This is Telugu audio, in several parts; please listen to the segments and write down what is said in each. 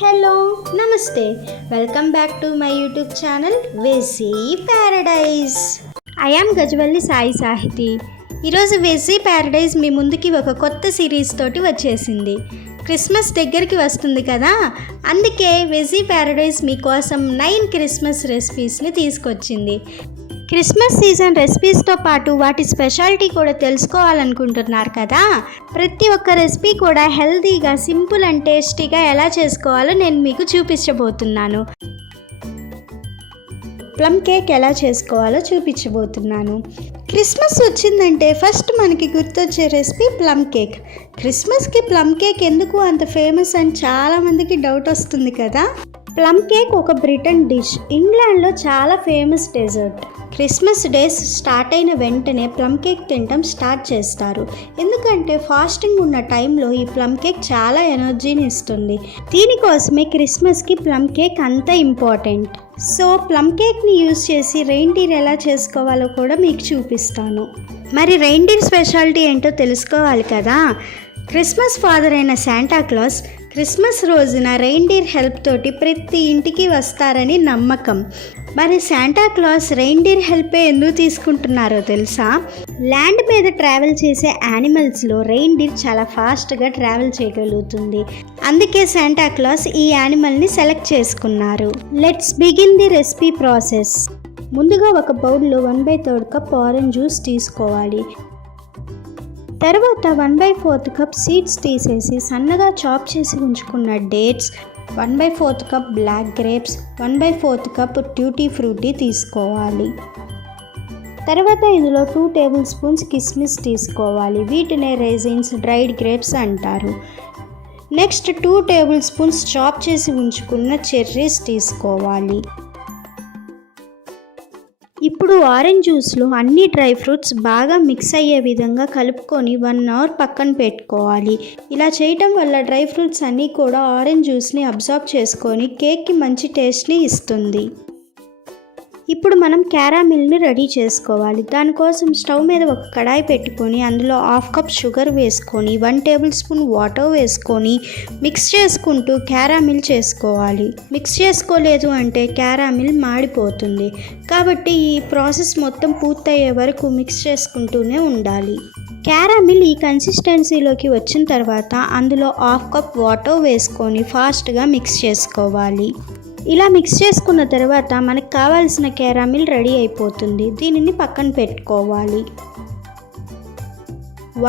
హలో నమస్తే, welcome back to my YouTube channel veggie paradise. I am Gajavalli Sai Sahithi. ఈరోజు వెజీ ప్యారడైజ్ మీ ముందుకి ఒక కొత్త సిరీస్ తోటి వచ్చేసింది. క్రిస్మస్ దగ్గరికి వస్తుంది కదా, అందుకే వెజీ ప్యారడైజ్ మీకోసం 9 క్రిస్మస్ రెసిపీస్ని తీసుకొచ్చింది. క్రిస్మస్ సీజన్ రెసిపీస్తో పాటు వాటి స్పెషాలిటీ కూడా తెలుసుకోవాలనుకుంటున్నారు కదా. ప్రతి ఒక్క రెసిపీ కూడా హెల్తీగా, సింపుల్ అండ్ టేస్టీగా ఎలా చేసుకోవాలో నేను మీకు చూపించబోతున్నాను. ప్లమ్ కేక్ ఎలా చేసుకోవాలో చూపించబోతున్నాను. క్రిస్మస్ వచ్చిందంటే ఫస్ట్ మనకి గుర్తొచ్చే రెసిపీ ప్లమ్ కేక్. క్రిస్మస్కి ప్లమ్ కేక్ ఎందుకు అంత ఫేమస్ అని చాలామందికి డౌట్ వస్తుంది కదా. ప్లమ్ కేక్ ఒక బ్రిటన్ డిష్. ఇంగ్లాండ్లో చాలా famous dessert. Christmas days start అయిన వెంటనే ప్లమ్ కేక్ తినడం స్టార్ట్ చేస్తారు. ఎందుకంటే ఫాస్టింగ్ ఉన్న టైంలో ఈ ప్లమ్ కేక్ చాలా ఎనర్జీని ఇస్తుంది. దీనికోసమే క్రిస్మస్కి ప్లమ్ కేక్ అంత ఇంపార్టెంట్. సో ప్లమ్ కేక్ని యూజ్ చేసి రెయిన్డీర్ ఎలా చేసుకోవాలో కూడా మీకు చూపిస్తాను. మరి రెయిన్డీర్ స్పెషాలిటీ ఏంటో తెలుసుకోవాలి కదా. క్రిస్మస్ ఫాదర్ అయిన శాంటా క్లాస్ క్రిస్మస్ రోజున రెయిన్డీర్ హెల్ప్ తోటి ప్రతి ఇంటికి వస్తారని నమ్మకం. మరి శాంటా క్లాస్ రెయిన్డీర్ హెల్పే ఎందుకు తీసుకుంటున్నారో తెలుసా? ల్యాండ్ మీద ట్రావెల్ చేసే యానిమల్స్లో రెయిన్డీర్ చాలా ఫాస్ట్గా ట్రావెల్ చేయగలుగుతుంది. అందుకే శాంటా క్లాస్ ఈ యానిమల్ని సెలెక్ట్ చేసుకున్నారు. Let's begin the recipe process. ముందుగా ఒక బౌల్లో 1/3 కప్ ఆరెంజ్ జ్యూస్ తీసుకోవాలి. తర్వాత 1/4 కప్ సీడ్స్ తీసేసి సన్నగా చాప్ చేసి ఉంచుకున్న dates, 1/4 cup black grapes, 1/4 cup tutti frutti తీసుకోవాలి. తర్వాత ఇందులో 2 టేబుల్ స్పూన్స్ కిస్మిస్ తీసుకోవాలి. వీటినే రైజిన్స్, డ్రైడ్ గ్రేప్స్ అంటారు. నెక్స్ట్ 2 టేబుల్ స్పూన్స్ చాప్ చేసి ఉంచుకున్న చెర్రీస్ తీసుకోవాలి. ఇప్పుడు ఆరెంజ్ జ్యూస్లో అన్ని డ్రై ఫ్రూట్స్ బాగా మిక్స్ అయ్యే విధంగా కలుపుకొని 1 అవర్ పక్కన పెట్టుకోవాలి. ఇలా చేయటం వల్ల డ్రై ఫ్రూట్స్ అన్నీ కూడా ఆరెంజ్ జ్యూస్ని అబ్జార్బ్ చేసుకొని కేక్కి మంచి టేస్ట్ని ఇస్తుంది. ఇప్పుడు మనం క్యారామిల్ని రెడీ చేసుకోవాలి. దానికోసం స్టవ్ మీద ఒక కడాయి పెట్టుకొని అందులో 1/2 కప్ షుగర్ వేసుకొని 1 టేబుల్ స్పూన్ వాటర్ వేసుకొని మిక్స్ చేసుకుంటూ క్యారామిల్ చేసుకోవాలి. మిక్స్ చేసుకోలేదు అంటే క్యారామిల్ మాడిపోతుంది. కాబట్టి ఈ ప్రాసెస్ మొత్తం పూర్తయ్యే వరకు మిక్స్ చేసుకుంటూనే ఉండాలి. క్యారామిల్ ఈ కన్సిస్టెన్సీలోకి వచ్చిన తర్వాత అందులో 1/2 కప్ వాటర్ వేసుకొని ఫాస్ట్గా మిక్స్ చేసుకోవాలి. ఇలా మిక్స్ చేసుకున్న తర్వాత మనకు కావాల్సిన క్యారామిల్ రెడీ అయిపోతుంది. దీనిని పక్కన పెట్టుకోవాలి.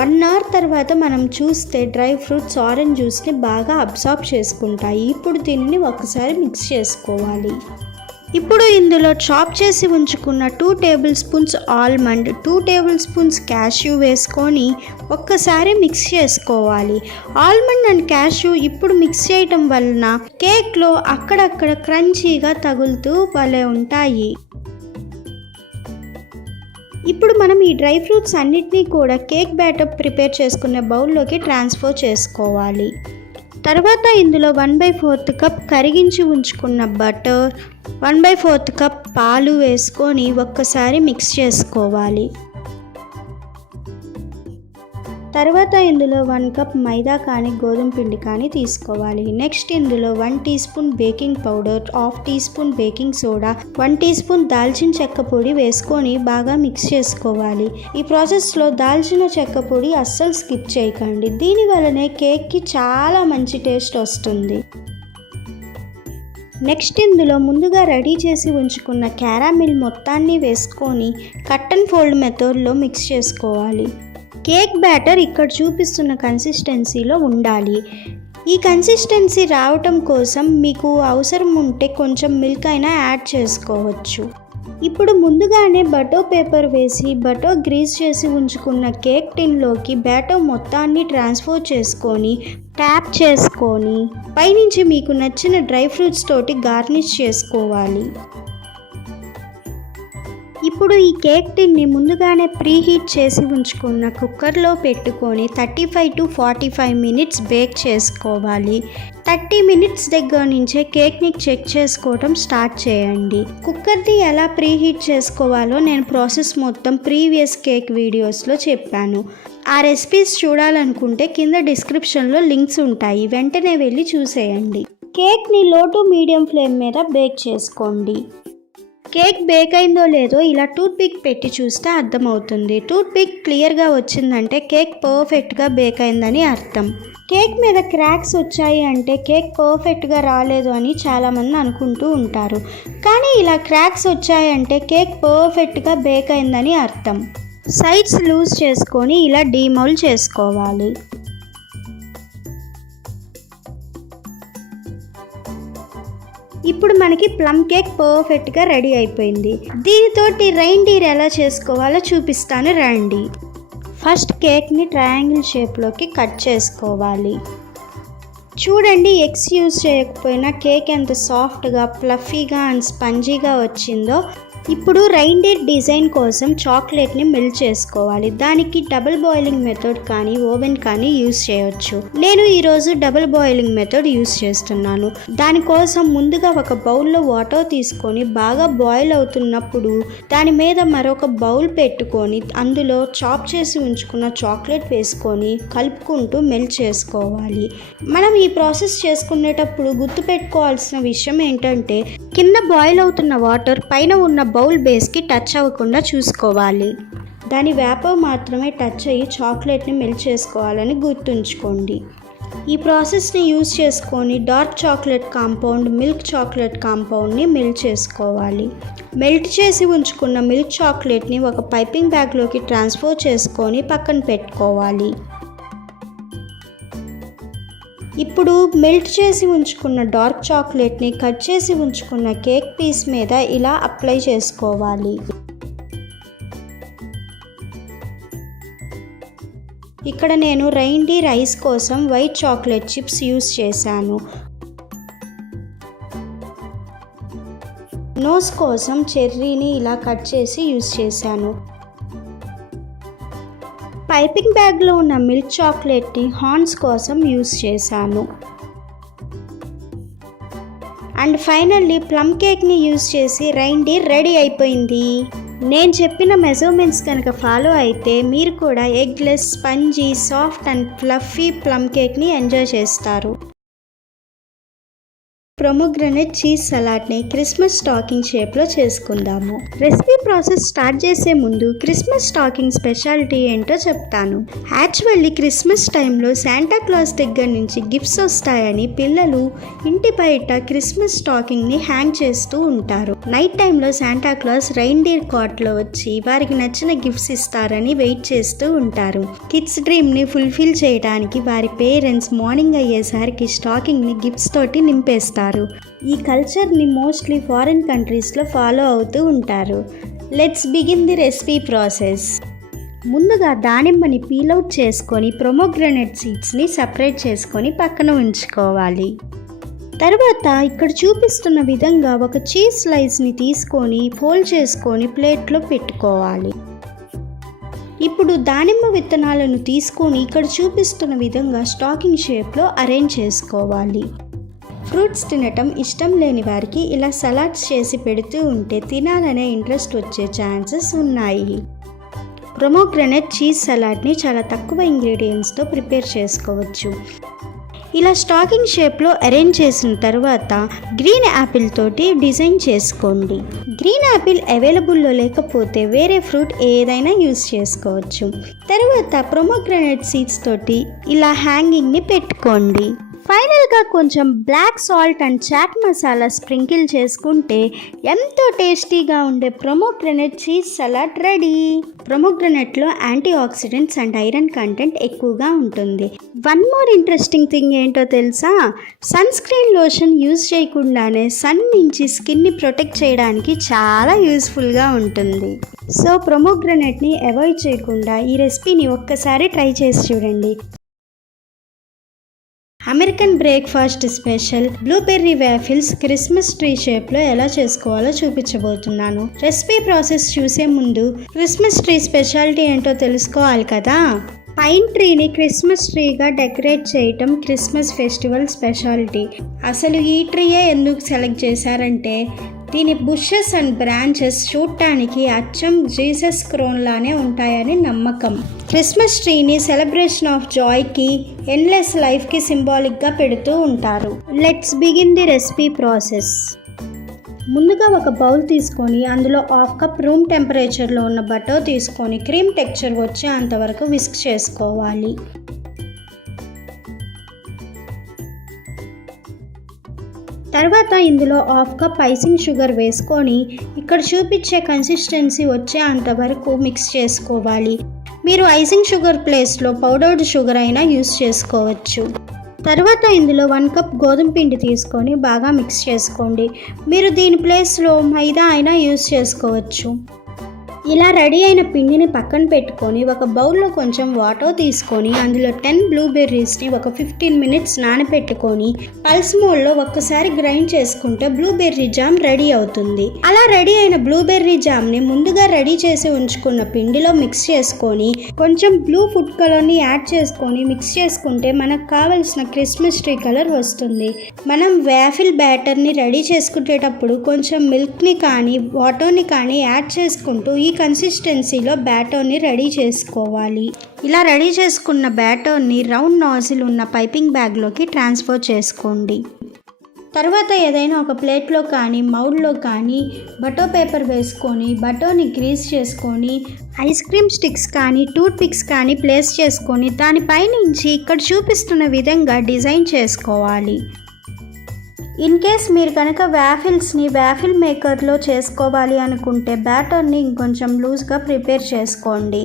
1 అవర్ తర్వాత మనం చూస్తే డ్రై ఫ్రూట్స్ ఆరెంజ్ జ్యూస్ని బాగా అబ్జార్బ్ చేసుకుంటాయి. ఇప్పుడు దీనిని ఒకసారి మిక్స్ చేసుకోవాలి. ఇప్పుడు ఇందులో చాప్ చేసి ఉంచుకున్న 2 table spoons almond, 2 table spoons cashew వేసుకొని ఒక్కసారి మిక్స్ చేసుకోవాలి. ఆల్మండ్ అండ్ క్యాష్యూ ఇప్పుడు మిక్స్ చేయటం వలన కేక్లో అక్కడక్కడ క్రంచీగా తగులుతూ భలే ఉంటాయి. ఇప్పుడు మనం ఈ డ్రై ఫ్రూట్స్ అన్నిటినీ కూడా కేక్ బ్యాటర్ ప్రిపేర్ చేసుకునే బౌల్లోకి ట్రాన్స్ఫర్ చేసుకోవాలి. తర్వాత ఇందులో 1/4 కప్ కరిగించి ఉంచుకున్న బటర్, 1/4 కప్ పాలు వేసుకొని ఒక్కసారి మిక్స్ చేసుకోవాలి. తర్వాత ఇందులో 1 కప్ మైదా కానీ గోధుమ పిండి కానీ తీసుకోవాలి. నెక్స్ట్ ఇందులో 1 teaspoon baking powder, 1/2 teaspoon baking soda, 1 teaspoon దాల్చిన చెక్క పొడి వేసుకొని బాగా మిక్స్ చేసుకోవాలి. ఈ ప్రాసెస్లో దాల్చిన చెక్క పొడి అస్సలు స్కిప్ చేయకండి. దీనివల్లనే కేక్కి చాలా మంచి టేస్ట్ వస్తుంది. నెక్స్ట్ ఇందులో ముందుగా రెడీ చేసి ఉంచుకున్న క్యారామిల్ మొత్తాన్ని వేసుకొని కట్ అండ్ ఫోల్డ్ మెథడ్లో మిక్స్ చేసుకోవాలి. కేక్ బ్యాటర్ ఇక్కడ చూపిస్తున్న కన్సిస్టెన్సీలో ఉండాలి. ఈ కన్సిస్టెన్సీ రావటం కోసం మీకు అవసరం ఉంటే కొంచెం మిల్క్ అయినా యాడ్ చేసుకోవచ్చు. ఇప్పుడు ముందుగానే బటర్ పేపర్ వేసి బటర్ గ్రీస్ చేసి ఉంచుకున్న కేక్ టిన్లోకి బ్యాటర్ మొత్తాన్ని ట్రాన్స్ఫర్ చేసుకొని ట్యాప్ చేసుకొని పైనుంచి మీకు నచ్చిన డ్రై ఫ్రూట్స్ తోటి గార్నిష్ చేసుకోవాలి. ఇప్పుడు ఈ కేక్ టిన్ని ముందుగానే ప్రీహీట్ చేసి ఉంచుకున్న కుక్కర్లో పెట్టుకొని 35 to 45 మినిట్స్ బేక్ చేసుకోవాలి. 30 మినిట్స్ దగ్గర నుంచే కేక్ని చెక్ చేసుకోవడం స్టార్ట్ చేయండి. కుక్కర్ది ఎలా ప్రీహీట్ చేసుకోవాలో నేను ప్రాసెస్ మొత్తం ప్రీవియస్ కేక్ వీడియోస్లో చెప్పాను. ఆ రెసిపీస్ చూడాలనుకుంటే కింద డిస్క్రిప్షన్లో లింక్స్ ఉంటాయి, వెంటనే వెళ్ళి చూసేయండి. కేక్ని లో టు మీడియం ఫ్లేమ్ మీద బేక్ చేసుకోండి. కేక్ బేక్ అయిందో లేదో ఇలా టూత్ పిక్ పెట్టి చూస్తే అర్థమవుతుంది. టూత్ పిక్ క్లియర్గా వచ్చిందంటే కేక్ పర్ఫెక్ట్గా బేక్ అయిందని అర్థం. కేక్ మీద క్రాక్స్ వచ్చాయి అంటే కేక్ పర్ఫెక్ట్గా రాలేదు అని చాలామంది అనుకుంటూ ఉంటారు. కానీ ఇలా క్రాక్స్ వచ్చాయంటే కేక్ పర్ఫెక్ట్గా బేక్ అయిందని అర్థం. సైడ్స్ లూజ్ చేసుకొని ఇలా డీమౌల్డ్ చేసుకోవాలి. ఇప్పుడు మనకి ప్లమ్ కేక్ పర్ఫెక్ట్గా రెడీ అయిపోయింది. దీనితోటి రైన్డీర్ ఎలా చేసుకోవాలో చూపిస్తాను రండి. ఫస్ట్ కేక్ని ట్రయాంగిల్ షేప్లోకి కట్ చేసుకోవాలి. చూడండి, ఎగ్స్ యూజ్ చేయకపోయినా కేక్ ఎంత సాఫ్ట్గా, ఫ్లఫీగా అండ్ స్పంజీగా వచ్చిందో. ఇప్పుడు రైన్డీర్ డిజైన్ కోసం చాక్లెట్ని మెల్ట్ చేసుకోవాలి. దానికి డబుల్ బాయిలింగ్ మెథడ్ కానీ ఓవెన్ కానీ యూజ్ చేయొచ్చు. నేను ఈరోజు డబుల్ బాయిలింగ్ మెథడ్ యూజ్ చేస్తున్నాను. దానికోసం ముందుగా ఒక బౌల్లో వాటర్ తీసుకొని బాగా బాయిల్ అవుతున్నప్పుడు దాని మీద మరొక బౌల్ పెట్టుకొని అందులో చాప్ చేసి ఉంచుకున్న చాక్లెట్ వేసుకొని కలుపుకుంటూ మెల్ట్ చేసుకోవాలి. మనం ఈ ప్రాసెస్ చేసుకునేటప్పుడు గుర్తుపెట్టుకోవాల్సిన విషయం ఏంటంటే కింద బాయిల్ అవుతున్న వాటర్ పైన ఉన్న బౌల్ బేస్కి టచ్ అవ్వకుండా చూసుకోవాలి. దాని వేపర్ మాత్రమే టచ్ అయ్యి చాక్లెట్ని మెల్ట్ చేసుకోవాలని గుర్తుంచుకోండి. ఈ ప్రాసెస్ని యూజ్ చేసుకొని dark chocolate compound, milk chocolate కాంపౌండ్ని మెల్ట్ చేసుకోవాలి. మెల్ట్ చేసి ఉంచుకున్న మిల్క్ చాక్లెట్ని ఒక పైపింగ్ బ్యాగ్లోకి ట్రాన్స్ఫర్ చేసుకొని పక్కన పెట్టుకోవాలి. ఇప్పుడు మెల్ట్ చేసి ఉంచుకున్న డార్క్ చాక్లెట్ని కట్ చేసి ఉంచుకున్న కేక్ పీస్ మీద ఇలా అప్లై చేసుకోవాలి. ఇక్కడ నేను రైన్డీర్ ఐస్ కోసం వైట్ చాక్లెట్ చిప్స్ యూస్ చేశాను. నోస్ కోసం చెర్రీని ఇలా కట్ చేసి యూస్ చేశాను. పైపింగ్ బ్యాగ్లో ఉన్న మిల్క్ చాక్లెట్ని హార్న్స్ కోసం యూస్ చేశాను. అండ్ ఫైనల్లీ ప్లమ్ కేక్ని యూస్ చేసి రైన్డీర్ రెడీ అయిపోయింది. నేను చెప్పిన మెజర్మెంట్స్ కనుక ఫాలో అయితే మీరు కూడా eggless, spongy, soft and fluffy plum కేక్ని ఎంజాయ్ చేస్తారు. ప్రొమోగ్రనేట్ చీజ్ సలాడ్ని క్రిస్మస్ స్టాకింగ్ షేప్లో చేసుకుందాము. రెసిపీ ప్రాసెస్ స్టార్ట్ చేసే ముందు క్రిస్మస్ స్టాకింగ్ స్పెషాలిటీ ఏంటో చెప్తాను. యాక్చువల్లీ క్రిస్మస్ టైంలో శాంటా క్లాస్ దగ్గర నుంచి గిఫ్ట్స్ వస్తాయని పిల్లలు ఇంటి బయట క్రిస్మస్ స్టాకింగ్ని హ్యాంగ్ చేస్తూ ఉంటారు. నైట్ టైంలో శాంటా క్లాస్ రైన్డీర్ కార్ట్లో వచ్చి వారికి నచ్చిన గిఫ్ట్స్ ఇస్తారని వెయిట్ చేస్తూ ఉంటారు. కిడ్స్ డ్రీమ్ని ఫుల్ఫిల్ చేయడానికి వారి పేరెంట్స్ మార్నింగ్ అయ్యేసరికి స్టాకింగ్ని గిఫ్ట్స్ తోటి నింపేస్తారు. ఈ కల్చర్ని మోస్ట్లీ ఫారిన్ కంట్రీస్లో ఫాలో అవుతూ ఉంటారు. Let's begin the recipe process. ముందుగా దానిమ్మని పీల్అవుట్ చేసుకొని ప్రొమోగ్రనేట్ సీడ్స్ని సపరేట్ చేసుకొని పక్కన ఉంచుకోవాలి. తర్వాత ఇక్కడ చూపిస్తున్న విధంగా ఒక చీజ్ స్లైస్ని తీసుకొని ఫోల్డ్ చేసుకొని ప్లేట్లో పెట్టుకోవాలి. ఇప్పుడు దానిమ్మ విత్తనాలను తీసుకొని ఇక్కడ చూపిస్తున్న విధంగా స్టాకింగ్ షేప్లో అరేంజ్ చేసుకోవాలి. ఫ్రూట్స్ తినటం ఇష్టం లేని వారికి ఇలా సలాడ్స్ చేసి పెడుతూ ఉంటే తినాలనే ఇంట్రెస్ట్ వచ్చే ఛాన్సెస్ ఉన్నాయి. ప్రొమోగ్రనేట్ చీజ్ సలాడ్ని చాలా తక్కువ ఇంగ్రీడియంట్స్తో ప్రిపేర్ చేసుకోవచ్చు. ఇలా స్టాకింగ్ షేప్లో అరేంజ్ చేసిన తర్వాత గ్రీన్ యాపిల్ తోటి డిజైన్ చేసుకోండి. గ్రీన్ యాపిల్ అవైలబుల్లో లేకపోతే వేరే ఫ్రూట్ ఏదైనా యూస్ చేసుకోవచ్చు. తర్వాత ప్రొమోగ్రనేట్ సీడ్స్ తోటి ఇలా హ్యాంగింగ్ని పెట్టుకోండి. ఫైనల్గా కొంచెం black salt and chaat masala sprinkle చేసుకుంటే ఎంతో టేస్టీగా ఉండే ప్రొమోగ్రనేట్ చీజ్ సలాడ్ రెడీ. ప్రొమోగ్రనేట్లో anti oxidants and iron content ఎక్కువగా ఉంటుంది. వన్ మోర్ ఇంట్రెస్టింగ్ థింగ్ ఏంటో తెలుసా? సన్ స్క్రీన్ లోషన్ యూజ్ చేయకుండానే సన్ నుంచి స్కిన్ని ప్రొటెక్ట్ చేయడానికి చాలా యూస్ఫుల్గా ఉంటుంది. సో ప్రొమోగ్రనేట్ని అవాయిడ్ చేయకుండా ఈ రెసిపీని ఒక్కసారి ట్రై చేసి చూడండి. American breakfast special blueberry waffles Christmas tree షేప్లో ఎలా చేసుకోవాలో చూపించబోతున్నాను. రెసిపీ ప్రాసెస్ చూసే ముందు క్రిస్మస్ ట్రీ స్పెషాలిటీ ఏంటో తెలుసుకోవాలి కదా. పైన్ ట్రీని క్రిస్మస్ ట్రీగా డెకరేట్ చేయటం క్రిస్మస్ ఫెస్టివల్ స్పెషాలిటీ. అసలు ఈ ట్రీయే ఎందుకు సెలెక్ట్ చేశారంటే దీని బుషెస్ అండ్ బ్రాంచెస్ చూడటానికి అచ్చం జీసస్ క్రోన్ లానే ఉంటాయని నమ్మకం. క్రిస్మస్ ట్రీని సెలబ్రేషన్ ఆఫ్ జాయ్కి, ఎండ్లెస్ లైఫ్కి సింబాలిక్గా పెడుతూ ఉంటారు. Let's begin the recipe process. ముందుగా ఒక బౌల్ తీసుకొని అందులో 1/2 కప్ రూమ్ టెంపరేచర్లో ఉన్న బటర్ తీసుకొని క్రీమ్ టెక్స్చర్ వచ్చేంత వరకు విస్క్ చేసుకోవాలి. తర్వాత ఇందులో 1/2 కప్ ఐసింగ్ షుగర్ వేసుకొని ఇక్కడ చూపించే కన్సిస్టెన్సీ వచ్చేంత వరకు మిక్స్ చేసుకోవాలి. మీరు ఐసింగ్ షుగర్ ప్లేస్లో పౌడర్డ్ షుగర్ అయినా యూస్ చేసుకోవచ్చు. తర్వాత ఇందులో 1 కప్ గోధుమ పిండి తీసుకొని బాగా మిక్స్ చేసుకోండి. మీరు దీని ప్లేస్లో మైదా అయినా యూస్ చేసుకోవచ్చు. ఇలా రెడీ అయిన పిండిని పక్కన పెట్టుకొని ఒక బౌల్లో కొంచెం వాటర్ తీసుకొని అందులో 10 బ్లూబెర్రీస్ని ఒక 15 మినిట్స్ నానబెట్టుకొని పల్స్ మోడ్లో ఒక్కసారి గ్రైండ్ చేసుకుంటే బ్లూబెర్రీ జామ్ రెడీ అవుతుంది. అలా రెడీ అయిన బ్లూబెర్రీ జామ్ని ముందుగా రెడీ చేసి ఉంచుకున్న పిండిలో మిక్స్ చేసుకొని కొంచెం బ్లూ ఫుడ్ కలర్ని యాడ్ చేసుకొని మిక్స్ చేసుకుంటే మనకు కావలసిన క్రిస్మస్ ట్రీ కలర్ వస్తుంది. మనం వ్యాఫిల్ బ్యాటర్ని రెడీ చేసుకునేటప్పుడు కొంచెం మిల్క్ని కానీ వాటర్ని కానీ యాడ్ చేసుకుంటూ ఈ కన్సిస్టెన్సీలో బ్యాటర్ని రెడీ చేసుకోవాలి. ఇలా రెడీ చేసుకున్న బ్యాటర్ని రౌండ్ నాజిల్ ఉన్న పైపింగ్ బ్యాగ్లోకి ట్రాన్స్ఫర్ చేసుకోండి. తర్వాత ఏదైనా ఒక ప్లేట్లో కానీ మౌల్డ్లో కానీ బటర్ పేపర్ వేసుకొని బటర్ని గ్రీస్ చేసుకొని ఐస్ క్రీమ్ స్టిక్స్ కానీ టూత్ పిక్స్ కానీ ప్లేస్ చేసుకొని దానిపైనుంచి ఇక్కడ చూపిస్తున్న విధంగా డిజైన్ చేసుకోవాలి. ఇన్ కేస్ మీరు కనుక వ్యాఫిల్స్ని వ్యాఫిల్ మేకర్లో చేసుకోవాలి అనుకుంటే బ్యాటర్ని ఇంకొంచెం లూజ్గా ప్రిపేర్ చేసుకోండి.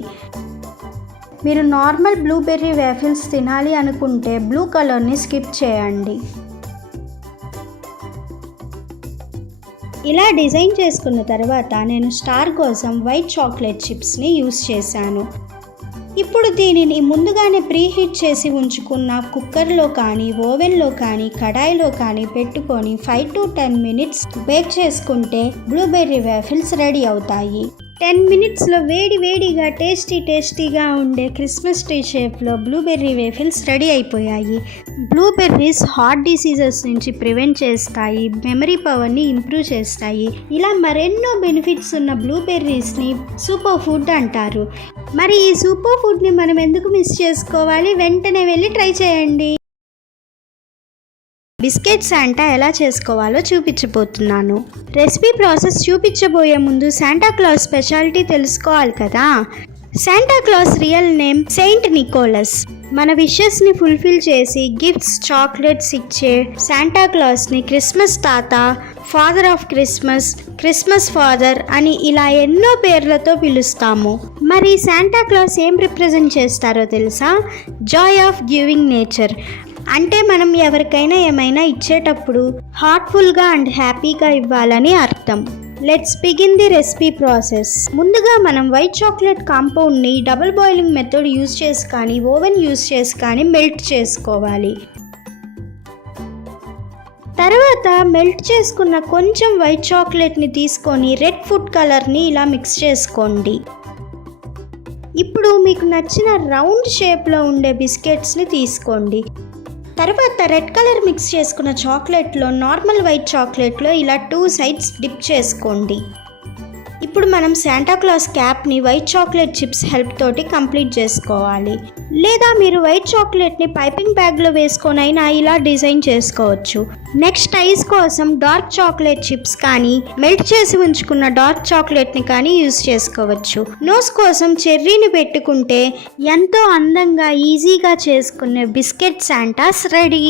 మీరు నార్మల్ బ్లూబెర్రీ వ్యాఫిల్స్ తినాలి అనుకుంటే బ్లూ కలర్ని స్కిప్ చేయండి. ఇలా డిజైన్ చేసుకున్న తర్వాత నేను స్టార్ కోసం వైట్ చాక్లెట్ చిప్స్ని యూస్ చేశాను. ఇప్పుడు దీనిని ముందుగానే ప్రీహీట్ చేసి ఉంచుకున్న కుక్కర్లో కానీ ఓవెన్లో కానీ కడాయిలో కానీ పెట్టుకొని 5 to 10 మినిట్స్ బేక్ చేసుకుంటే బ్లూబెర్రీ వేఫిల్స్ రెడీ అవుతాయి. 10 మినిట్స్లో వేడిగా టేస్టీగా ఉండే క్రిస్మస్ ట్రీ షేప్లో బ్లూబెర్రీ వేఫిల్స్ రెడీ అయిపోయాయి. బ్లూబెర్రీస్ హార్ట్ డిసీజెస్ నుంచి ప్రివెంట్ చేస్తాయి, మెమరీ పవర్ని ఇంప్రూవ్ చేస్తాయి. ఇలా మరెన్నో బెనిఫిట్స్ ఉన్న బ్లూబెర్రీస్ని సూపర్ ఫుడ్ అంటారు. మరి ఈ సూపర్ ఫుడ్ని మనం ఎందుకు మిస్ చేసుకోవాలి? వెంటనే వెళ్ళి ట్రై చేయండి. బిస్కెట్ శాంటా ఎలా చేసుకోవాలో చూపించబోతున్నాను. రెసిపీ ప్రాసెస్ చూపించబోయే ముందు శాంటా క్లాస్ స్పెషాలిటీ తెలుసుకోవాలి కదా. Santa Claus real name Saint Nicholas. మన విషెస్ని ఫుల్ఫిల్ చేసి గిఫ్ట్స్, చాక్లెట్స్ ఇచ్చే శాంటా క్లాస్ని క్రిస్మస్ తాత, father of Christmas, Christmas father అని ఇలా ఎన్నో పేర్లతో పిలుస్తాము. మరి శాంటా క్లాస్ ఏం రిప్రజెంట్ చేస్తారో తెలుసా? Joy of giving nature. అంటే మనం ఎవరికైనా ఏమైనా ఇచ్చేటప్పుడు హార్ట్ఫుల్గా అండ్ హ్యాపీగా ఇవ్వాలని అర్థం. Let's begin the recipe process. ముందుగా మనం వైట్ చాక్లెట్ కాంపౌండ్ని డబుల్ బాయిలింగ్ మెథడ్ యూజ్ చేసి కానీ ఓవెన్ యూజ్ చేసి కానీ మెల్ట్ చేసుకోవాలి. తర్వాత మెల్ట్ చేసుకున్న కొంచెం వైట్ చాక్లెట్ని తీసుకొని రెడ్ ఫుడ్ కలర్ని ఇలా మిక్స్ చేసుకోండి. ఇప్పుడు మీకు నచ్చిన రౌండ్ షేప్లో ఉండే బిస్కెట్స్ని తీసుకోండి. తర్వాత రెడ్ కలర్ మిక్స్ చేసుకున్న చాక్లెట్లో నార్మల్ వైట్ చాక్లెట్లో ఇలా 2 సైడ్స్ డిప్ చేసుకోండి. ఇప్పుడు మనం శాంటా క్లాస్ క్యాప్ని వైట్ చాక్లెట్ చిప్స్ హెల్ప్ తోటి కంప్లీట్ చేసుకోవాలి. లేదా మీరు వైట్ చాక్లెట్ని పైపింగ్ బ్యాగ్లో వేసుకొనైనా ఇలా డిజైన్ చేసుకోవచ్చు. నెక్స్ట్ ఐస్ కోసం డార్క్ చాక్లెట్ చిప్స్ కానీ మెల్ట్ చేసి ఉంచుకున్న డార్క్ చాక్లెట్ని కానీ యూజ్ చేసుకోవచ్చు. నోస్ కోసం చెర్రీని పెట్టుకుంటే ఎంతో అందంగా ఈజీగా చేసుకునే బిస్కెట్ శాంటాస్ రెడీ.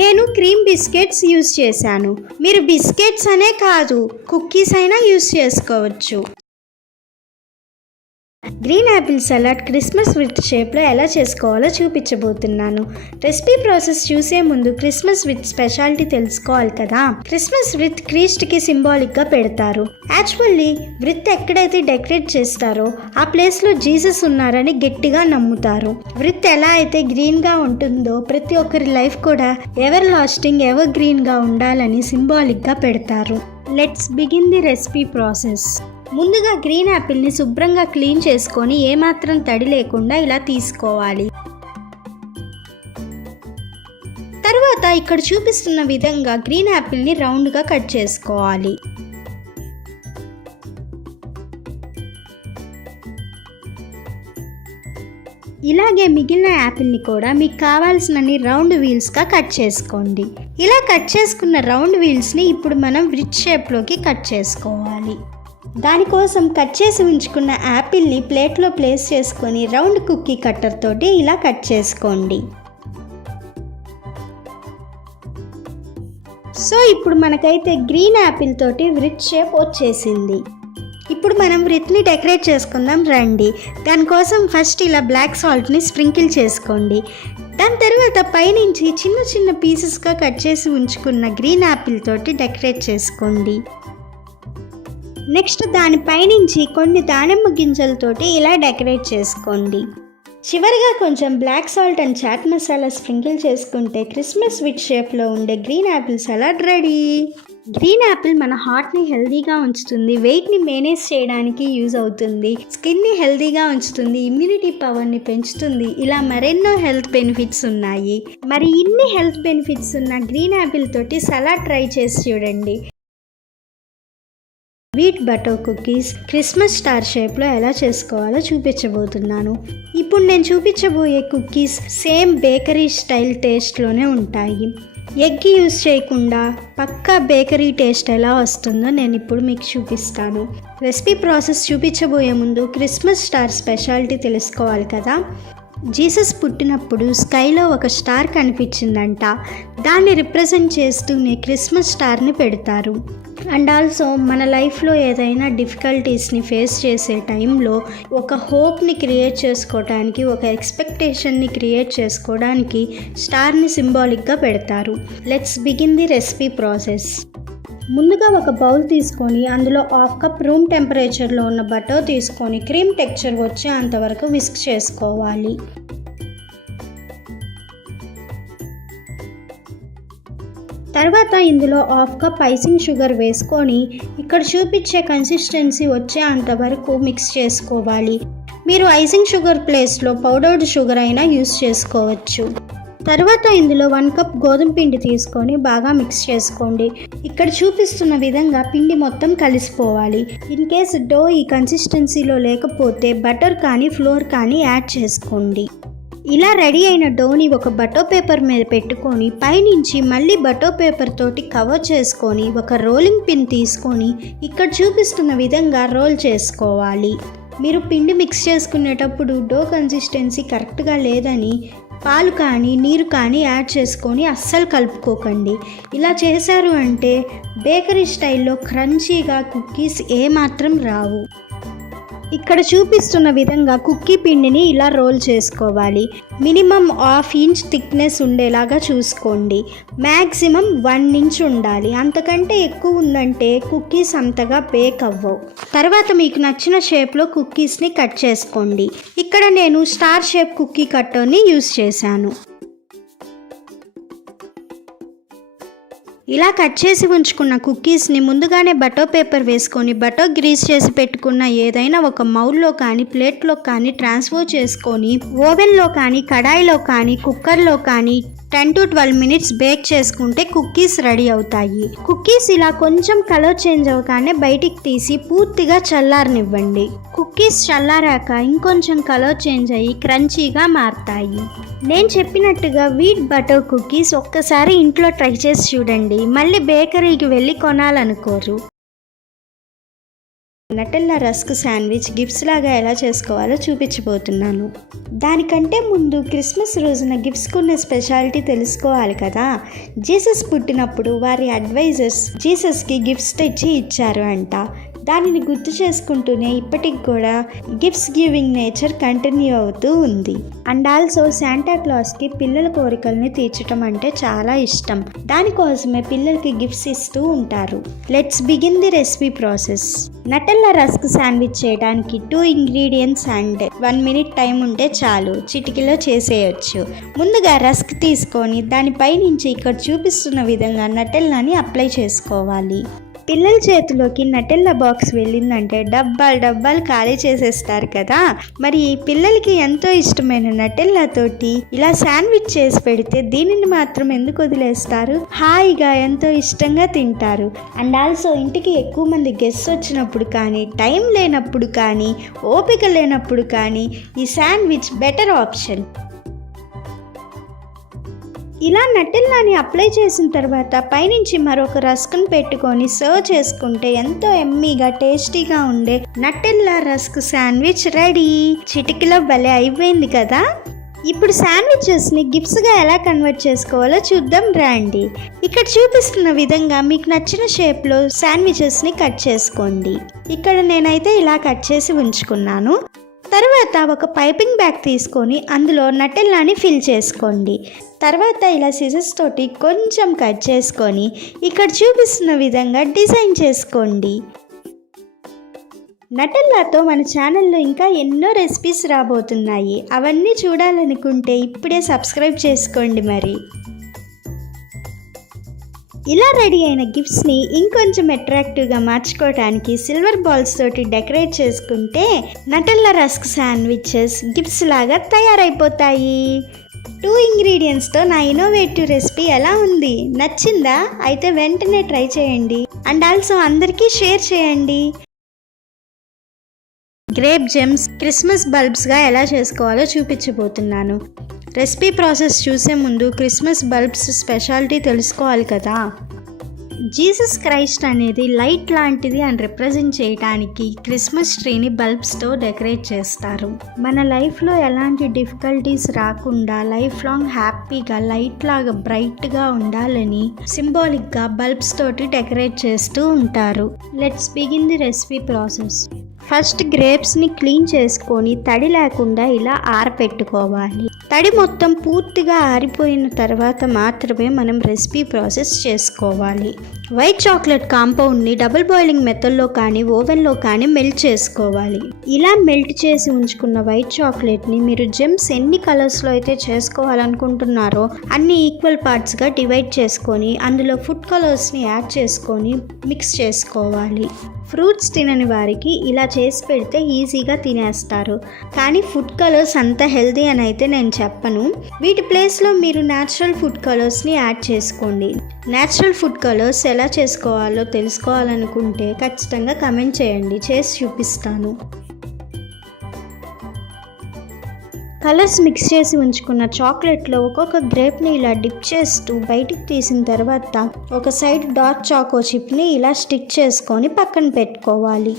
నేను క్రీమ్ బిస్కెట్స్ యూజ్ చేశాను. మీరు బిస్కెట్స్ అనే కాదు కుకీస్ అయినా యూజ్ చేసుకోవచ్చు. Green apple salad Christmas with షేప్లో ఎలా చేసుకోవాలో చూపించబోతున్నాను. రెసిపీ ప్రాసెస్ చూసే ముందు క్రిస్మస్ విత్ స్పెషాలిటీ తెలుసుకోవాలి కదా. క్రిస్మస్ విత్ క్రీస్ట్కి సింబాలిక్గా పెడతారు. యాక్చువల్లీ వృత్ ఎక్కడైతే డెకరేట్ చేస్తారో ఆ ప్లేస్లో జీసస్ ఉన్నారని గట్టిగా నమ్ముతారు. వృత్ ఎలా అయితే గ్రీన్గా ఉంటుందో ప్రతి ఒక్కరి లైఫ్ కూడా ఎవర్ లాస్టింగ్ ఎవర్ గ్రీన్గా ఉండాలని సింబాలిక్గా పెడతారు. Let's begin the recipe process. ముందుగా గ్రీన్ యాపిల్ని శుభ్రంగా క్లీన్ చేసుకొని ఏమాత్రం తడి లేకుండా ఇలా తీసుకోవాలి. తర్వాత ఇక్కడ చూపిస్తున్న విధంగా గ్రీన్ యాపిల్ని రౌండ్గా కట్ చేసుకోవాలి. ఇలాగే మిగిలిన యాపిల్ని కూడా మీకు కావాల్సినన్ని రౌండ్ వీల్స్గా కట్ చేసుకోండి. ఇలా కట్ చేసుకున్న రౌండ్ వీల్స్ని ఇప్పుడు మనం బ్రిడ్జ్ షేప్లోకి కట్ చేసుకోవాలి. దానికోసం కట్ చేసి ఉంచుకున్న యాపిల్ని ప్లేట్లో ప్లేస్ చేసుకొని రౌండ్ కుక్కీ కట్టర్ తోటి ఇలా కట్ చేసుకోండి. సో ఇప్పుడు మనకైతే గ్రీన్ యాపిల్ తోటి బ్రిడ్జ్ షేప్ వచ్చేసింది. ఇప్పుడు మనం బ్రిడ్జ్ని డెకరేట్ చేసుకుందాం రండి. దానికోసం ఫస్ట్ ఇలా బ్లాక్ సాల్ట్ని స్ప్రింకిల్ చేసుకోండి. దాని తర్వాత పైనుంచి చిన్న చిన్న పీసెస్గా కట్ చేసి ఉంచుకున్న గ్రీన్ యాపిల్ తోటి డెకరేట్ చేసుకోండి. నెక్స్ట్ దానిపైనుంచి కొన్ని దానిమ్మ గింజలతోటి ఇలా డెకరేట్ చేసుకోండి. చివరిగా కొంచెం black salt and chaat masala sprinkle చేసుకుంటే క్రిస్మస్ స్వీట్ షేప్లో ఉండే green apple salad ready. Green apple మన హార్ట్ని హెల్దీగా ఉంచుతుంది, వెయిట్ని మేనేజ్ చేయడానికి యూజ్ అవుతుంది, స్కిన్ని హెల్దీగా ఉంచుతుంది, ఇమ్యూనిటీ పవర్ని పెంచుతుంది. ఇలా మరెన్నో హెల్త్ బెనిఫిట్స్ ఉన్నాయి. మరి ఇన్ని హెల్త్ బెనిఫిట్స్ ఉన్న గ్రీన్ యాపిల్ తోటి సలాడ్ ట్రై చేసి చూడండి. Wheat butter cookies Christmas star షేప్లో ఎలా చేసుకోవాలో చూపించబోతున్నాను. ఇప్పుడు నేను చూపించబోయే కుకీస్ సేమ్ బేకరీ స్టైల్ టేస్ట్లోనే ఉంటాయి. ఎగ్ యూజ్ చేయకుండా పక్కా బేకరీ టేస్ట్ ఎలా వస్తుందో నేను ఇప్పుడు మీకు చూపిస్తాను. రెసిపీ ప్రాసెస్ చూపించబోయే ముందు క్రిస్మస్ స్టార్ స్పెషాలిటీ తెలుసుకోవాలి కదా. జీసస్ పుట్టినప్పుడు స్కైలో ఒక స్టార్ కనిపించిందంట. దాన్ని రిప్రజెంట్ చేస్తూనే క్రిస్మస్ స్టార్ని పెడతారు. అండ్ ఆల్సో మన లైఫ్లో ఏదైనా డిఫికల్టీస్ని ఫేస్ చేసే టైంలో ఒక హోప్ని క్రియేట్ చేసుకోవడానికి, ఒక ఎక్స్పెక్టేషన్ని క్రియేట్ చేసుకోవడానికి స్టార్ని సింబాలిక్గా పెడతారు. Let's begin the recipe process. ముందుగా ఒక బౌల్ తీసుకొని అందులో 1/2 కప్ రూమ్ టెంపరేచర్లో ఉన్న బటర్ తీసుకొని క్రీమ్ టెక్స్చర్ వచ్చేంత వరకు విస్క్ చేసుకోవాలి. తర్వాత ఇందులో 1/2 కప్ ఐసింగ్ షుగర్ వేసుకొని ఇక్కడ చూపించే కన్సిస్టెన్సీ వచ్చేంత వరకు మిక్స్ చేసుకోవాలి. మీరు ఐసింగ్ షుగర్ ప్లేస్లో పౌడర్డ్ షుగర్ అయినా యూస్ చేసుకోవచ్చు. తర్వాత ఇందులో 1 కప్ గోధుమ పిండి తీసుకొని బాగా మిక్స్ చేసుకోండి. ఇక్కడ చూపిస్తున్న విధంగా పిండి మొత్తం కలిసిపోవాలి. ఇన్ కేస్ డో ఈ కన్సిస్టెన్సీలో లేకపోతే బటర్ కానీ ఫ్లోర్ కానీ యాడ్ చేసుకోండి. ఇలా రెడీ అయిన డోని ఒక బటర్ పేపర్ మీద పెట్టుకొని పైనుంచి మళ్ళీ బటర్ పేపర్ తోటి కవర్ చేసుకొని ఒక రోలింగ్ పిన్ తీసుకొని ఇక్కడ చూపిస్తున్న విధంగా రోల్ చేసుకోవాలి. మీరు పిండి మిక్స్ చేసుకునేటప్పుడు డో కన్సిస్టెన్సీ కరెక్ట్గా లేదని పాలు కానీ నీరు కానీ యాడ్ చేసుకొని అస్సలు కలుపుకోకండి. ఇలా చేశారు అంటే బేకరీ స్టైల్లో క్రంచీగా కుకీస్ ఏమాత్రం రావు. ఇక్కడ చూపిస్తున్న విధంగా కుక్కీ పిండిని ఇలా రోల్ చేసుకోవాలి. మినిమం 1/2 ఇంచ్ థిక్నెస్ ఉండేలాగా చూసుకోండి. మ్యాక్సిమం 1 ఇంచ్ ఉండాలి. అంతకంటే ఎక్కువ ఉందంటే కుక్కీస్ అంతగా బేక్ అవ్వవు. తర్వాత మీకు నచ్చిన షేప్లో కుక్కీస్ని కట్ చేసుకోండి. ఇక్కడ నేను స్టార్ షేప్ కుక్కీ కట్టర్ని యూస్ చేశాను. ఇలా కట్ చేసి ఉంచుకున్న కుకీస్ని ముందుగానే బటర్ పేపర్ వేసుకొని బటర్ గ్రీస్ చేసి పెట్టుకున్న ఏదైనా ఒక మౌల్లో కానీ ప్లేట్లో కానీ ట్రాన్స్ఫర్ చేసుకొని ఓవెన్లో కానీ కడాయిలో కానీ కుక్కర్లో కానీ 10 to 12 మినిట్స్ బేక్ చేసుకుంటే కుకీస్ రెడీ అవుతాయి. కుకీస్ ఇలా కొంచెం కలర్ చేంజ్ అవగానే బయటికి తీసి పూర్తిగా చల్లారనివ్వండి. కుకీస్ చల్లారాక ఇంకొంచెం కలర్ చేంజ్ అయ్యి క్రంచీగా మారుతాయి. నేను చెప్పినట్టుగా వీట్ బటర్ కుకీస్ ఒక్కసారి ఇంట్లో ట్రై చేసి చూడండి. మళ్ళీ బేకరీకి వెళ్ళి కొనాలనుకోరు. నటెల్లా రస్క్ శాండ్విచ్ గిఫ్ట్స్ లాగా ఎలా చేసుకోవాలో చూపించబోతున్నాను. దానికంటే ముందు క్రిస్మస్ రోజున గిఫ్ట్స్కి ఉన్న స్పెషాలిటీ తెలుసుకోవాలి కదా. జీసస్ పుట్టినప్పుడు వారి అడ్వైజర్స్ జీసస్కి గిఫ్ట్స్ తెచ్చి ఇచ్చారు అంట. దానిని గుర్తు చేసుకుంటూనే ఇప్పటికి కూడా గిఫ్ట్స్ గివింగ్ నేచర్ కంటిన్యూ అవుతూ ఉంది. అండ్ ఆల్సో శాంటా క్లాస్కి పిల్లల కోరికల్ని తీర్చడం అంటే చాలా ఇష్టం. దానికోసమే పిల్లలకి గిఫ్ట్స్ ఇస్తూ ఉంటారు. Let's begin the recipe process. Nutella rusk sandwich చేయడానికి 2 ఇంగ్రీడియంట్స్ అండ్ 1 మినిట్ టైం ఉంటే చాలు, చిటికలో చేసేయచ్చు. ముందుగా రస్క్ తీసుకొని దానిపై నుంచి ఇక్కడ చూపిస్తున్న విధంగా నటెల్లాని అప్లై చేసుకోవాలి. పిల్లల చేతిలోకి నటెల్లా బాక్స్ వెళ్ళిందంటే డబ్బాలు ఖాళీ చేసేస్తారు కదా. మరి ఈ పిల్లలకి ఎంతో ఇష్టమైన నటెల్లా తోటి ఇలా శాండ్విచ్ చేసి పెడితే దీనిని మాత్రం ఎందుకు వదిలేస్తారు? హాయిగా ఎంతో ఇష్టంగా తింటారు. అండ్ ఆల్సో ఇంటికి ఎక్కువ మంది గెస్ట్స్ వచ్చినప్పుడు కానీ, టైం లేనప్పుడు కానీ, ఓపిక లేనప్పుడు కానీ ఈ శాండ్విచ్ బెటర్ ఆప్షన్. ఇలా నటెల్లాని అప్లై చేసిన తర్వాత పైనుంచి మరొక రస్క్ను పెట్టుకొని సర్వ్ చేసుకుంటే ఎంతో ఎమ్మీగా టేస్టీగా ఉండే నటెల్లా రస్క్ శాండ్విచ్ రెడీ. చిటికలో భలే అయిపోయింది కదా. ఇప్పుడు శాండ్విచెస్ని గిఫ్ట్స్గా ఎలా కన్వర్ట్ చేసుకోవాలో చూద్దాం రండి. ఇక్కడ చూపిస్తున్న విధంగా మీకు నచ్చిన షేప్లో శాండ్విచెస్ని కట్ చేసుకోండి. ఇక్కడ నేనైతే ఇలా కట్ చేసి ఉంచుకున్నాను. తర్వాత ఒక పైపింగ్ బ్యాగ్ తీసుకొని అందులో నటెల్లాని ఫిల్ చేసుకోండి. తర్వాత ఇలా సిజర్స్ తోటి కొంచెం కట్ చేసుకొని ఇక్కడ చూపిస్తున్న విధంగా డిజైన్ చేసుకోండి. నటెల్లాతో మన ఛానల్లో ఇంకా ఎన్నో రెసిపీస్ రాబోతున్నాయి. అవన్నీ చూడాలనుకుంటే ఇప్పుడే సబ్స్క్రైబ్ చేసుకోండి. మరి ఇలా రెడీ అయిన గిఫ్ట్స్ని ఇంకొంచెం అట్రాక్టివ్గా మార్చుకోవడానికి సిల్వర్ బాల్స్ తోటి డెకరేట్ చేసుకుంటే నటెల్లా రస్క్ శాండ్విచెస్ గిఫ్ట్స్ లాగా తయారైపోతాయి. 2 ఇంగ్రీడియంట్స్తో నా ఇన్నోవేటివ్ రెసిపీ ఎలా ఉంది? నచ్చిందా? అయితే వెంటనే ట్రై చేయండి. అండ్ ఆల్సో అందరికీ షేర్ చేయండి. గ్రేప్ జెమ్స్ క్రిస్మస్ బల్బ్స్గా ఎలా చేసుకోవాలో చూపించబోతున్నాను. రెసిపీ ప్రాసెస్ చూసే ముందు క్రిస్మస్ బల్బ్స్ స్పెషాలిటీ తెలుసుకోవాలి కదా. జీసస్ క్రైస్ట్ అనేది లైట్ లాంటిది అని రిప్రజెంట్ చేయడానికి క్రిస్మస్ ట్రీని బల్బ్స్తో డెకరేట్ చేస్తారు. మన లైఫ్లో ఎలాంటి డిఫికల్టీస్ రాకుండా లైఫ్ లాంగ్ హ్యాపీగా లైట్ లాగా బ్రైట్గా ఉండాలని సింబాలిక్గా బల్బ్స్ తోటి డెకరేట్ చేస్తూ ఉంటారు. Let's begin the recipe process. First గ్రేప్స్ని క్లీన్ చేసుకొని తడి లేకుండా ఇలా ఆరపెట్టుకోవాలి. తడి మొత్తం పూర్తిగా ఆరిపోయిన తర్వాత మాత్రమే మనం రెసిపీ ప్రాసెస్ చేసుకోవాలి. వైట్ చాక్లెట్ కాంపౌండ్ని డబుల్ బాయిలింగ్ మెథడ్లో కానీ ఓవెన్లో కానీ మెల్ట్ చేసుకోవాలి. ఇలా మెల్ట్ చేసి ఉంచుకున్న వైట్ చాక్లెట్ని మీరు జెమ్స్ ఎన్ని కలర్స్లో అయితే చేసుకోవాలనుకుంటున్నారో అన్ని ఈక్వల్ పార్ట్స్గా డివైడ్ చేసుకొని అందులో ఫుడ్ కలర్స్ని యాడ్ చేసుకొని మిక్స్ చేసుకోవాలి. ఫ్రూట్స్ తినని వారికి ఇలా చేసి పెడితే ఈజీగా తినేస్తారు. కానీ ఫుడ్ కలర్స్ అంత హెల్దీ అని అయితే నేను చెప్పను. వీటి ప్లేస్లో మీరు న్యాచురల్ ఫుడ్ కలర్స్ని యాడ్ చేసుకోండి. న్యాచురల్ ఫుడ్ కలర్స్ ఎలా చేసుకోవాలో తెలుసుకోవాలనుకుంటే ఖచ్చితంగా కమెంట్ చేయండి, చేసి చూపిస్తాను. కలర్స్ మిక్స్ చేసి ఉంచుకున్న చాక్లెట్లో ఒక్కొక్క గ్రేప్ని ఇలా డిప్ చేస్తూ బయటికి తీసిన తర్వాత ఒక సైడ్ డార్క్ చాకో చిప్ని ఇలా స్టిక్ చేసుకొని పక్కన పెట్టుకోవాలి.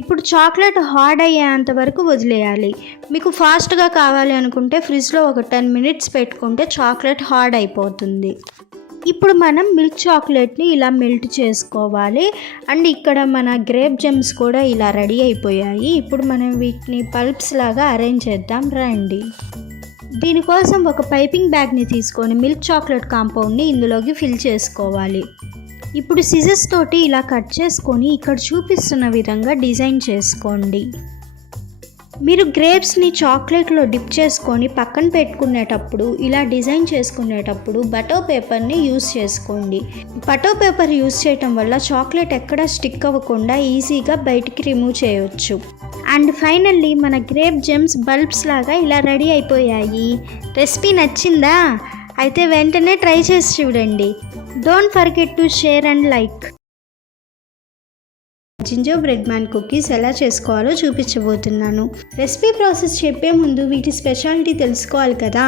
ఇప్పుడు చాక్లెట్ హార్డ్ అయ్యేంత వరకు వదిలేయాలి. మీకు ఫాస్ట్గా కావాలి అనుకుంటే ఫ్రిడ్జ్లో ఒక 10 మినిట్స్ పెట్టుకుంటే చాక్లెట్ హార్డ్ అయిపోతుంది. ఇప్పుడు మనం మిల్క్ చాక్లెట్ని ఇలా మెల్ట్ చేసుకోవాలి. అండ్ ఇక్కడ మన గ్రేప్ జెమ్స్ కూడా ఇలా రెడీ అయిపోయాయి. ఇప్పుడు మనం వీటిని పల్ప్స్ లాగా అరేంజ్ చేద్దాం రండి. దీనికోసం ఒక పైపింగ్ బ్యాగ్ని తీసుకొని మిల్క్ చాక్లెట్ కాంపౌండ్ని ఇందులోకి ఫిల్ చేసుకోవాలి. ఇప్పుడు సిజర్స్ తోటి ఇలా కట్ చేసుకొని ఇక్కడ చూపిస్తున్న విధంగా డిజైన్ చేసుకోండి. మీరు గ్రేప్స్ని చాక్లెట్లో డిప్ చేసుకొని పక్కన పెట్టుకునేటప్పుడు ఇలా డిజైన్ చేసుకునేటప్పుడు బటర్ పేపర్ని యూస్ చేసుకోండి. బటర్ పేపర్ యూస్ చేయటం వల్ల చాక్లెట్ ఎక్కడ స్టిక్ అవ్వకుండా ఈజీగా బయటికి రిమూవ్ చేయవచ్చు. అండ్ ఫైనల్లీ మన గ్రేప్ జెమ్స్ బల్బ్స్ లాగా ఇలా రెడీ అయిపోయాయి. రెసిపీ నచ్చిందా? అయితే వెంటనే ట్రై చేసి చూడండి. Don't forget to share and like. Ginger bread man cookies ఎలా చేసుకోవాలో చూపించబోతున్నాను. రెసిపీ ప్రాసెస్ చెప్పే ముందు వీటి స్పెషాలిటీ తెలుసుకోవాలి కదా.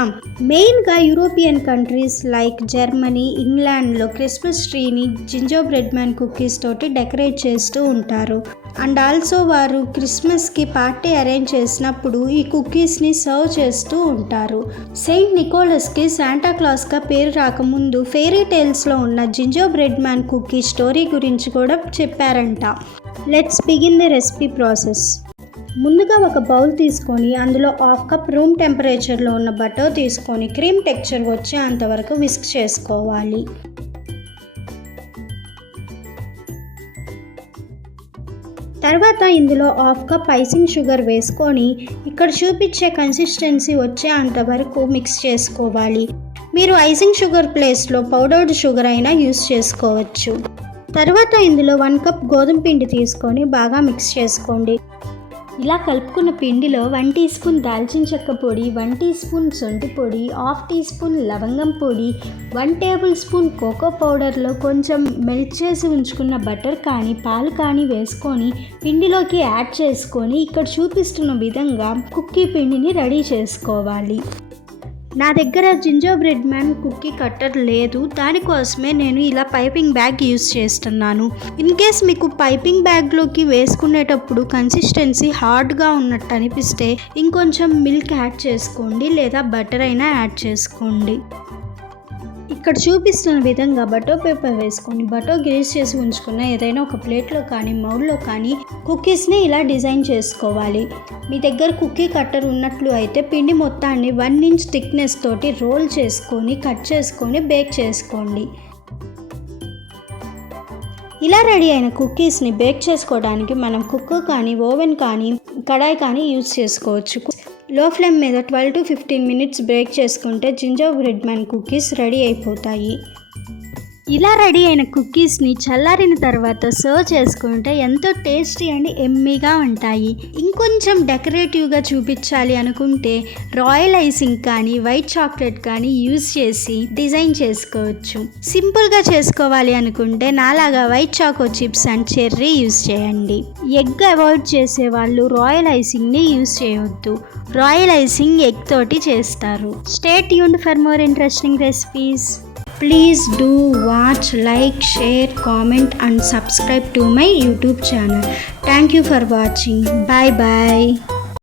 మెయిన్గా యూరోపియన్ కంట్రీస్ లైక్ జర్మనీ, ఇంగ్లాండ్లో క్రిస్మస్ ట్రీని జింజర్ బ్రెడ్ మ్యాన్ కుకీస్ తోటి డెకరేట్ చేస్తూ ఉంటారు. అండ్ ఆల్సో వారు క్రిస్మస్కి పార్టీ అరేంజ్ చేసినప్పుడు ఈ కుకీస్ని సర్వ్ చేస్తూ ఉంటారు. సెయింట్ నికోలస్కి శాంటా క్లాస్గా పేరు రాకముందు ఫెయిరీ టేల్స్లో ఉన్న ginger bread man cookie story గురించి కూడా చెప్పారంట. Let's begin the recipe process. ముందుగా ఒక బౌల్ తీసుకొని అందులో 1/2 కప్ రూమ్ టెంపరేచర్లో ఉన్న బటర్ తీసుకొని క్రీమ్ టెక్స్చర్ వచ్చేంత వరకు విస్క్ చేసుకోవాలి. తర్వాత ఇందులో 1/2 కప్ ఐసింగ్ షుగర్ వేసుకొని ఇక్కడ చూపించే కన్సిస్టెన్సీ వచ్చేంత వరకు మిక్స్ చేసుకోవాలి. మీరు ఐసింగ్ షుగర్ ప్లేస్లో పౌడర్డ్ షుగర్ అయినా యూస్ చేసుకోవచ్చు. తర్వాత ఇందులో 1 కప్ గోధుమ పిండి తీసుకొని బాగా మిక్స్ చేసుకోండి. ఇలా కలుపుకున్న పిండిలో 1 టీ స్పూన్ దాల్చిన చెక్క పొడి, 1 టీ స్పూన్ సొంటి పొడి, 1/2 టీ స్పూన్ లవంగం పొడి, 1 టేబుల్ స్పూన్ కోకో పౌడర్లో కొంచెం మెల్ట్ చేసి ఉంచుకున్న బటర్ కానీ పాలు కానీ వేసుకొని పిండిలోకి యాడ్ చేసుకొని ఇక్కడ చూపిస్తున్న విధంగా కుక్కీ పిండిని రెడీ చేసుకోవాలి. నా దగ్గర జింజర్ మ్యాన్ కుక్కీ కట్టర్ లేదు, దానికోసమే నేను ఇలా పైపింగ్ బ్యాగ్ యూస్ చేస్తున్నాను. ఇన్ కేస్ మీకు పైపింగ్ బ్యాగ్లోకి వేసుకునేటప్పుడు కన్సిస్టెన్సీ హార్డ్గా ఉన్నట్టు అనిపిస్తే ఇంకొంచెం మిల్క్ యాడ్ చేసుకోండి, లేదా బటర్ అయినా యాడ్ చేసుకోండి. ఇక్కడ చూపిస్తున్న విధంగా బటర్ పేపర్ వేసుకొని బటర్ గ్రీస్ చేసి ఉంచుకున్న ఏదైనా ఒక ప్లేట్లో కానీ మౌల్డ్లో కానీ కుక్కీస్ని ఇలా డిజైన్ చేసుకోవాలి. మీ దగ్గర కుక్కీ కట్టర్ ఉన్నట్లు అయితే పిండి మొత్తాన్ని 1 ఇంచ్ థిక్నెస్ తోటి రోల్ చేసుకొని కట్ చేసుకొని బేక్ చేసుకోండి. ఇలా రెడీ అయిన కుక్కీస్ని బేక్ చేసుకోవడానికి మనం కుక్కర్ కానీ ఓవెన్ కానీ కడాయి కానీ యూజ్ చేసుకోవచ్చు. లో ఫ్లేమ్ మీద 12 to 15 మినిట్స్ బేక్ చేసుకుంటే జింజర్ మ్యాన్ కుక్కీస్ రెడీ అయిపోతాయి. ఇలా రెడీ అయిన కుక్కీస్ని చల్లారిన తర్వాత సర్వ్ చేసుకుంటే ఎంతో టేస్టీ అండ్ ఎమ్మీగా ఉంటాయి. ఇంకొంచెం డెకరేటివ్గా చూపించాలి అనుకుంటే రాయల్ ఐసింగ్ కానీ వైట్ చాక్లెట్ కానీ యూజ్ చేసి డిజైన్ చేసుకోవచ్చు. సింపుల్గా చేసుకోవాలి అనుకుంటే నాలాగా white choco chips and cherry use చేయండి. ఎగ్ అవాయిడ్ చేసే వాళ్ళు రాయల్ ఐసింగ్ని యూజ్ చేయవద్దు. రాయల్ ఐసింగ్ ఎగ్ తోటి చేస్తారు. Stay tuned for more interesting recipes. Please do watch, like, share, comment and subscribe to my YouTube channel. Thank you for watching. Bye bye.